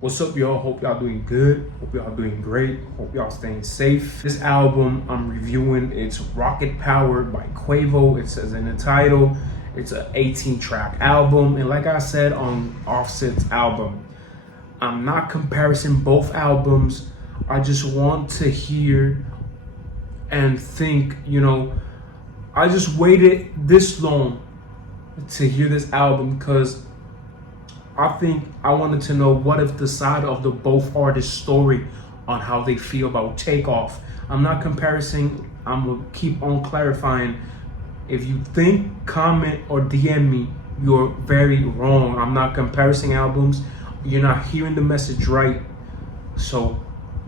What's up, y'all? Hope y'all doing good. Hope y'all doing great. Hope y'all staying safe. This album I'm reviewing, it's Rocket Power by Quavo. It says in the title, it's an 18-track album. And like I said on Offset's album, I'm not comparing both albums. I just want to hear and think, I just waited this long to hear this album because I think I wanted to know what if the side of the both artists' story on how they feel about Takeoff. I'm not comparing, I'm gonna keep on clarifying. If you think, comment, or DM me, you're very wrong. I'm not comparing albums. You're not hearing the message right. So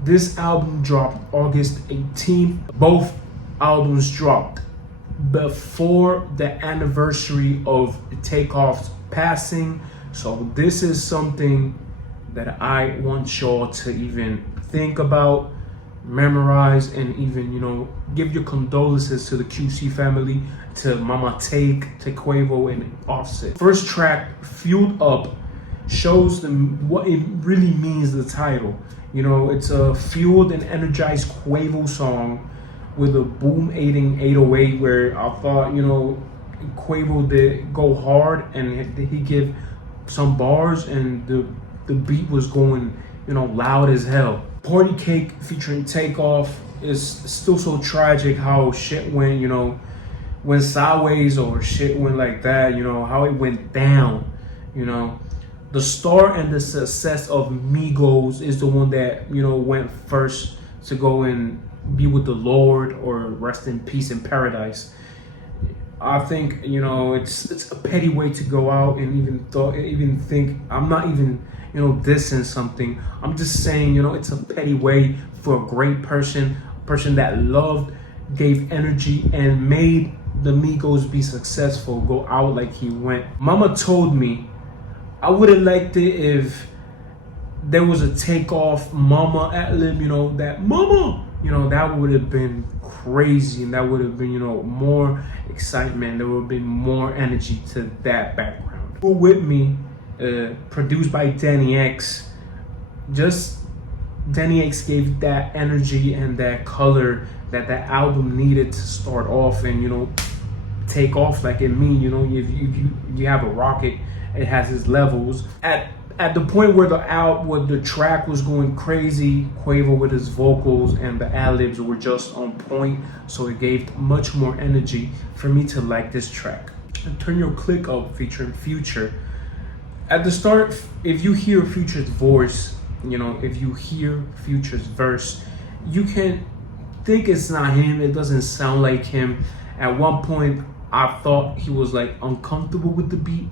this album dropped August 18th. Both albums dropped before the anniversary of Takeoff's passing. So this is something that I want y'all to even think about, memorize, and even, give your condolences to the QC family, to Mama Take, to Quavo, and Offset. First track, Fueled Up, shows them what it really means, the title. It's a fueled and energized Quavo song with a boom aiding 808 where I thought, Quavo did go hard and he give some bars and the beat was going, loud as hell. Party Cake featuring Takeoff is still so tragic how shit went, went sideways or shit went like that, how it went down, The star and the success of Migos is the one that, went first to go and be with the Lord or rest in peace in paradise. I think it's a petty way to go out and even think. I'm not even dissing something. I'm just saying it's a petty way for a great person, a person that loved, gave energy, and made the Migos be successful, go out like he went. Mama told me I would have liked it if there was a Takeoff Mama ad-lib, that Mama, that would have been crazy, and that would have been, more excitement. There would have been more energy to that background. Who With Me, produced by Danny X. Just Danny X gave that energy and that color that album needed to start off and, take off like it mean. If you have a rocket, it has its levels. At the point where the track was going crazy, Quavo with his vocals and the ad-libs were just on point, so it gave much more energy for me to like this track. And Turn Your Click Up featuring Future. At the start, if you hear Future's voice, if you hear Future's verse, you can think it's not him. It doesn't sound like him. At one point, I thought he was like uncomfortable with the beat.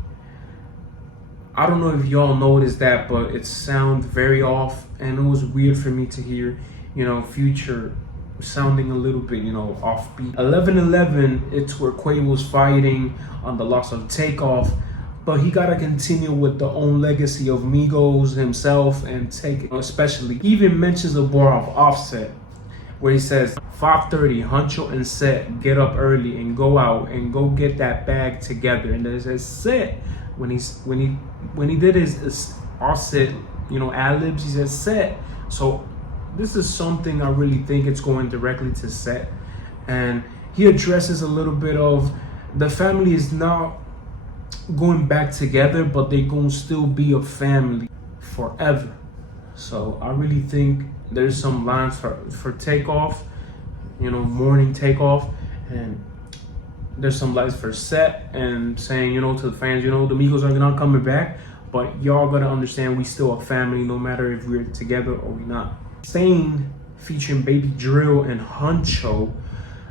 I don't know if y'all noticed that, but it sounded very off, and it was weird for me to hear, Future sounding a little bit, offbeat. 11:11, it's where Quavo's fighting on the loss of Takeoff, but he gotta continue with the own legacy of Migos himself and Take, especially. He even mentions a bar of Offset, where he says, 5:30, Huncho and Set get up early and go out and go get that bag together. And there's a Set. When he did his Offset, ad-libs, he said Set. So this is something I really think it's going directly to Set. And he addresses a little bit of the family is not going back together, but they're going to still be a family forever. So I really think there's some lines for Takeoff, morning Takeoff, and there's some lines for Set and saying, to the fans, the Migos are not coming back, but y'all gotta understand we still a family no matter if we're together or we not. Stain featuring Baby Drill and Huncho.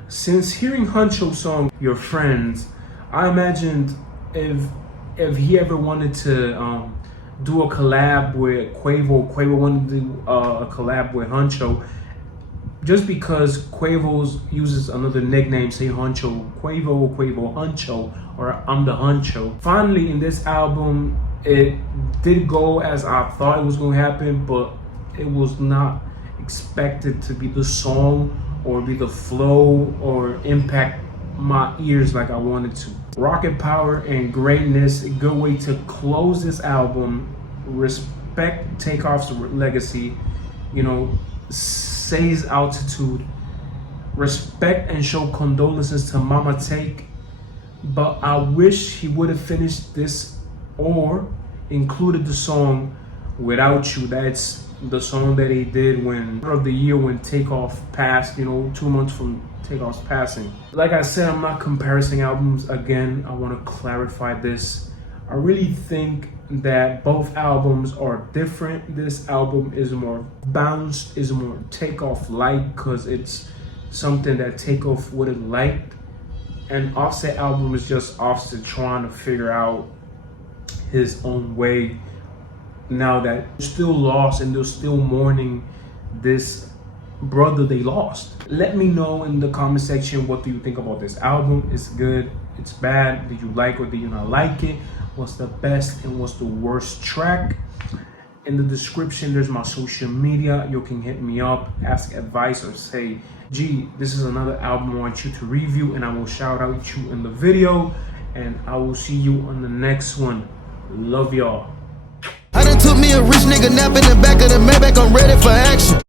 Since hearing Huncho's song, Your Friends, I imagined if he ever wanted to do a collab with Quavo wanted to do a collab with Huncho, just because Quavo uses another nickname, say Huncho, Quavo Huncho, or I'm the Huncho. Finally, in this album, it did go as I thought it was going to happen, but it was not expected to be the song or be the flow or impact my ears like I wanted to. Rocket Power and Greatness, a good way to close this album. respect Takeoff's legacy, you know, Say's altitude, respect and show condolences to Mama Take. But I wish he would have finished this or included the song Without You. That's the song that he did when of the year when Takeoff passed, you know, 2 months from Takeoff's passing. Like I said, I'm not comparing albums again. I want to clarify this. I really think that both albums are different. This album is more balanced, is more Takeoff-like because it's something that Takeoff would have liked. And Offset album is just Offset trying to figure out his own way now that they're still lost and they're still mourning this brother they lost. Let me know in the comment section, what do you think about this album? It's good, it's bad, did you like or did you not like it? What's the best and what's the worst track? In the description there's my social media. You can hit me up, ask advice, or say, gee, this is another album I want you to review, and I will shout out you in the video. And I will see you on the next one. Love y'all. I done took me a rich nigga nap in the back of the Maybach, I'm ready for action.